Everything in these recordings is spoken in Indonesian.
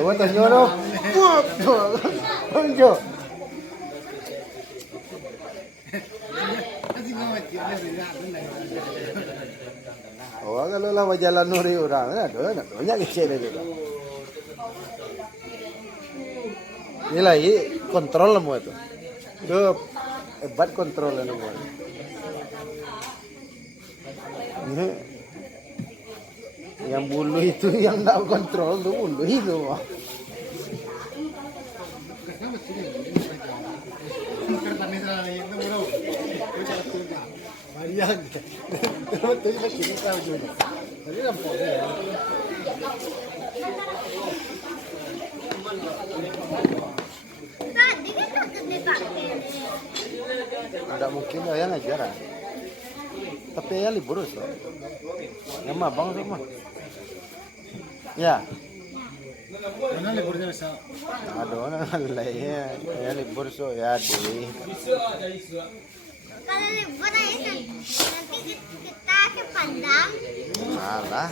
Tuh, tasnya lo. Tuh. Oh, kalau lah jalan nuri orang, ada banyak kecil itu. Ini lagi kontrol semua itu. Itu hebat kontrol semua. Ini yang bulu itu yang tak kontrol tuh bulu itu. Ada mungkin ya ngajar. Tapi ya libur so. Yang mabang semua. Ya. Mana liburnya bisa? Ada orang lainnya. Ya libur so ya deh. Kalau libur nanti kita ke Padang. Malah.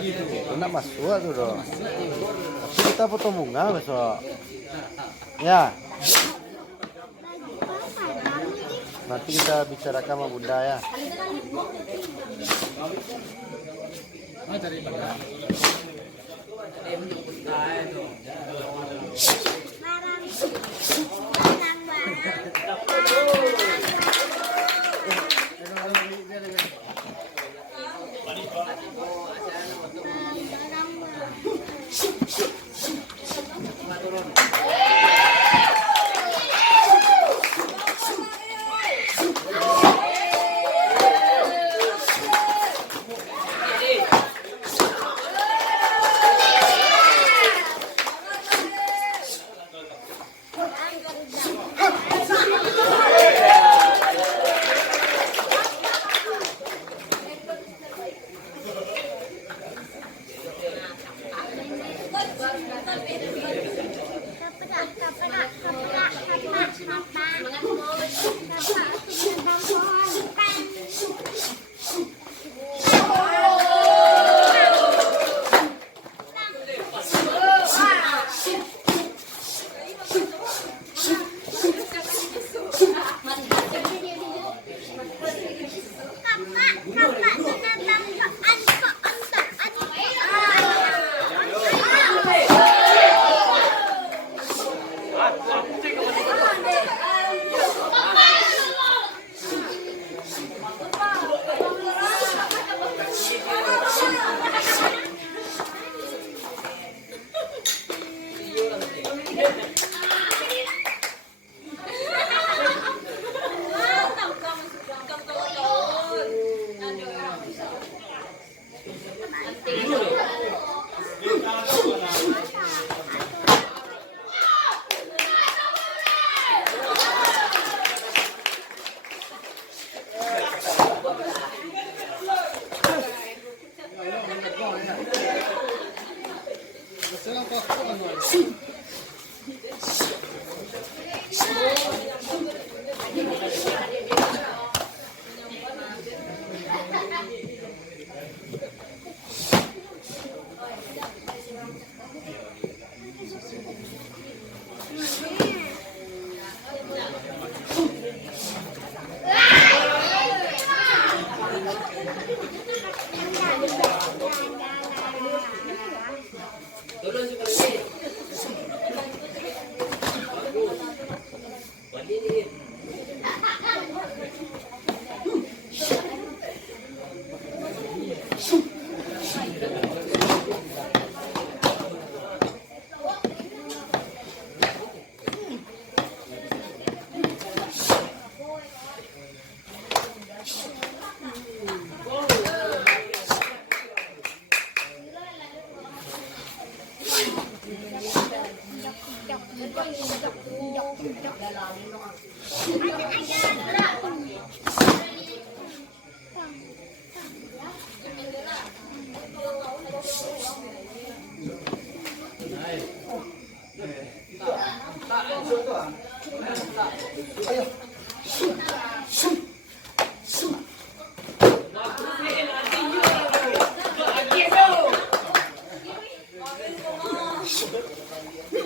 Itu nak masuk tuh dong. Tapi kita foto bunga besok. Ya. Nanti kita bicarakan sama Bunda ya. Oh, dari Padang.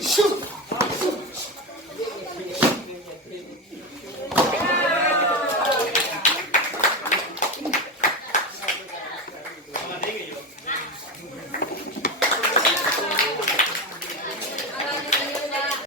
Shoot!